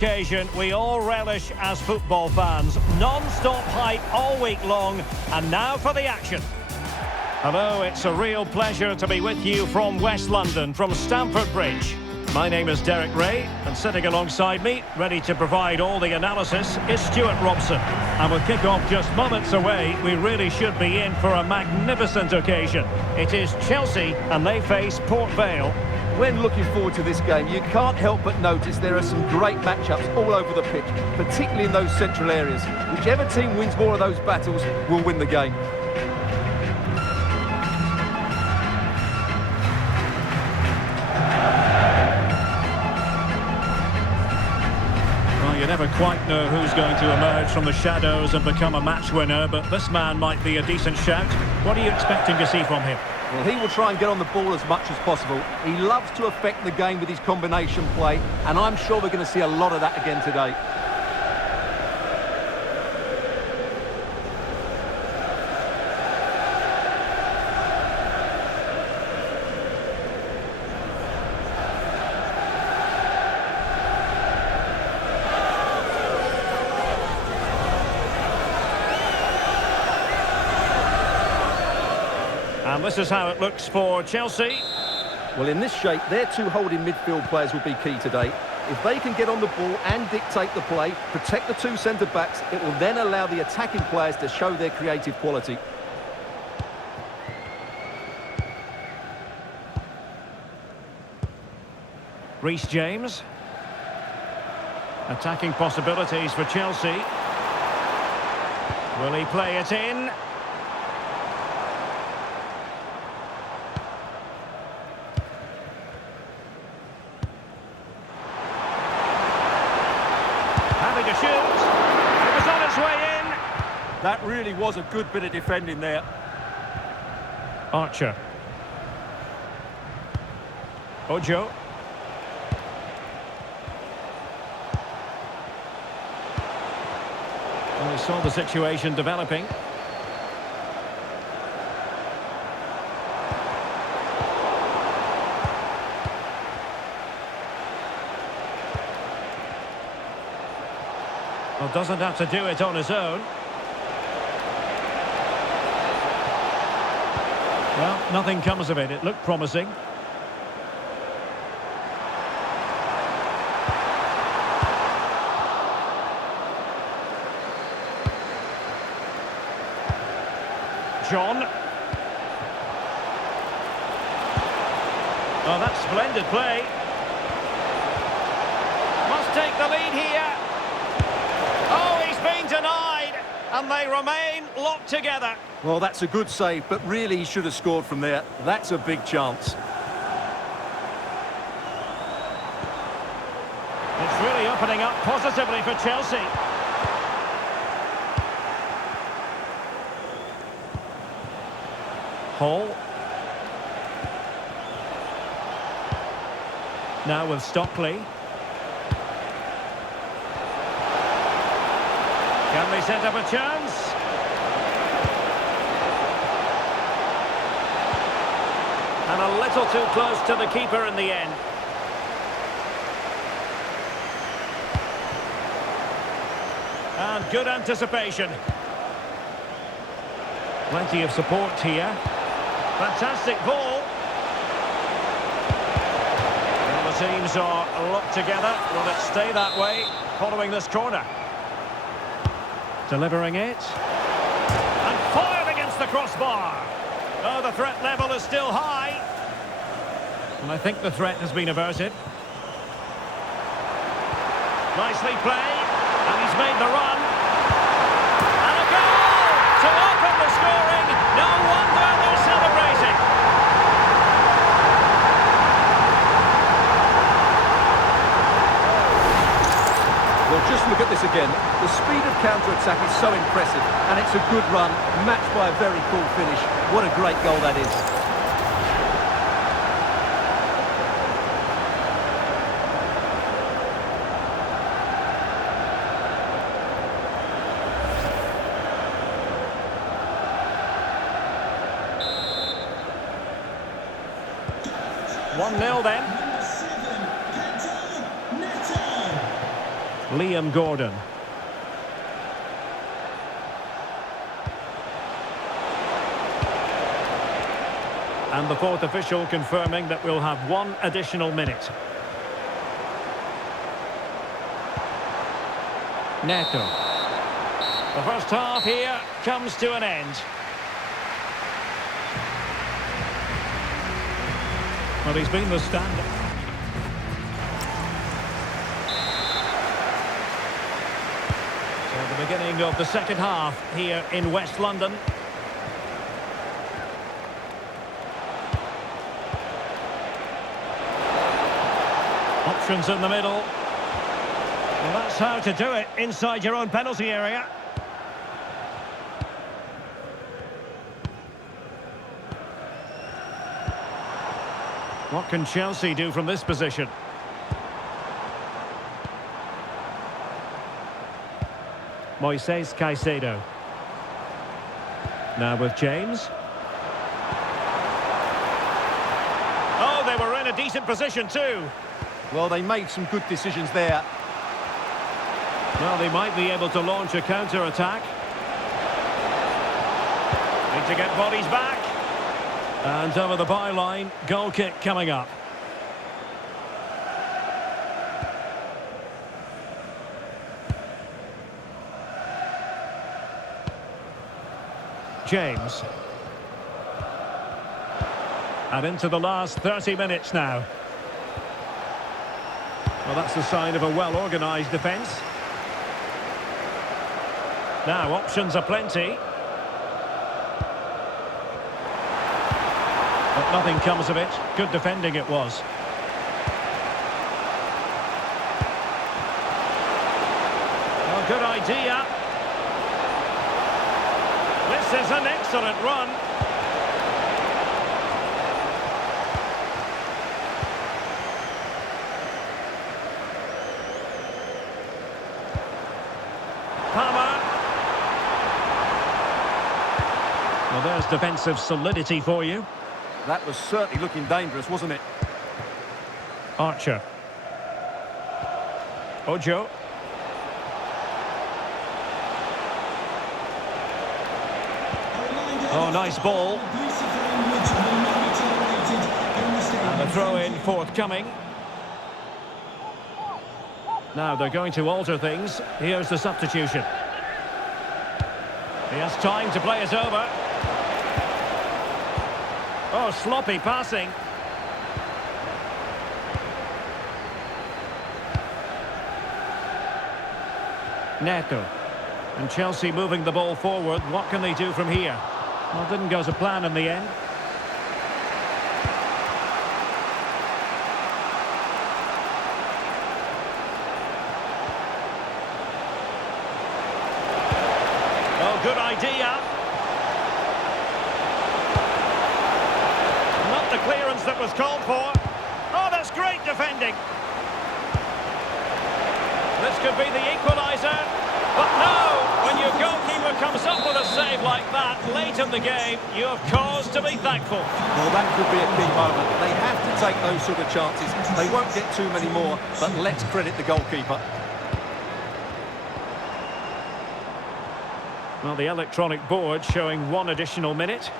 Occasion we all relish as football fans. Non-stop hype all week long, and now for the action. Hello, it's a real pleasure to be with you from West London, from Stamford Bridge. My name is Derek Ray, and sitting alongside me, ready to provide all the analysis, is Stuart Robson. And with kick-off just moments away, we really should be in for a magnificent occasion. It is Chelsea, and they face Port Vale. When looking forward to this game, you can't help but notice there are some great matchups all over the pitch, particularly in those central areas. Whichever team wins more of those battles will win the game. Well, you never quite know who's going to emerge from the shadows and become a match winner, but this man might be a decent shout. What are you expecting to see from him? Well, he will try and get on the ball as much as possible. He loves to affect the game with his combination play, and I'm sure we're going to see a lot of that again today. And this is how it looks for Chelsea. Well, in this shape, their two holding midfield players will be key today. If they can get on the ball and dictate the play, protect the two centre-backs, it will then allow the attacking players to show their creative quality. Reece James. Attacking possibilities for Chelsea. Will he play it in? To shoot. It was on its way in. That really was a good bit of defending there. Archer. Ojo. Well, we saw the situation developing. Well, doesn't have to do it on his own. Well, nothing comes of it. It looked promising. John. Oh, that's splendid play. Must take the lead here. Oh, he's been denied, and they remain locked together. Well, that's a good save, but really he should have scored from there. That's a big chance. It's really opening up positively for Chelsea. Hall. Now with Stockley. Can they set up a chance? And a little too close to the keeper in the end. And good anticipation. Plenty of support here. Fantastic ball. Well, the teams are locked together. Will it stay that way following this corner? Delivering it. And fired against the crossbar. Oh, the threat level is still high. And I think the threat has been averted. Nicely played. And he's made the run. And a goal to open the scoring. No wonder they're celebrating. Well, just look at this again. The speed of counter-attack is so impressive, and it's a good run, matched by a very cool finish. What a great goal that is. One 0 then. Liam Gordon. And the fourth official confirming that we'll have one additional minute. Neto. The first half here comes to an end. Well, he's been the standard. So the beginning of the second half here in West London. Options in the middle. Well, that's how to do it inside your own penalty area. What can Chelsea do from this position? Moises Caicedo. Now with James. Oh, they were in a decent position too. Well, they made some good decisions there. Well, they might be able to launch a counter-attack. Need to get bodies back. And over the byline, goal kick coming up. James. And into the last 30 minutes now. Well, that's a sign of a well-organised defence. Now, options are plenty. But nothing comes of it. Good defending it was. Well, good idea. This is an excellent run. Well, there's defensive solidity for you. That was certainly looking dangerous, wasn't it? Archer. Ojo. Oh, nice ball. And a throw-in forthcoming. Now they're going to alter things. Here's the substitution. He has time to play it over. Oh, sloppy passing. Neto. And Chelsea moving the ball forward. What can they do from here? Well, it didn't go to plan in the end. Oh, good idea. Not the clearance that was called for. Oh, that's great defending. This could be the equaliser. But no, when your goalkeeper comes up with a save like that late in the game, you have cause to be thankful. Well, that could be a key moment. They have to take those sort of chances. They won't get too many more, but let's credit the goalkeeper. Well, the electronic board showing one additional minute.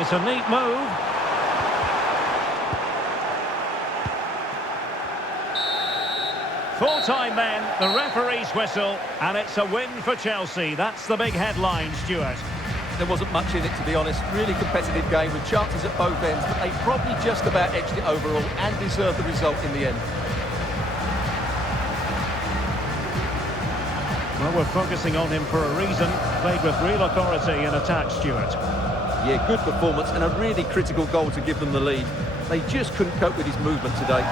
It's a neat move. Full-time then, the referee's whistle, and it's a win for Chelsea. That's the big headline, Stuart. There wasn't much in it, to be honest. Really competitive game with chances at both ends, but they probably just about edged it overall and deserved the result in the end. Well, we're focusing on him for a reason. Played with real authority in attack, Stuart. Yeah, good performance and a really critical goal to give them the lead. They just couldn't cope with his movement today.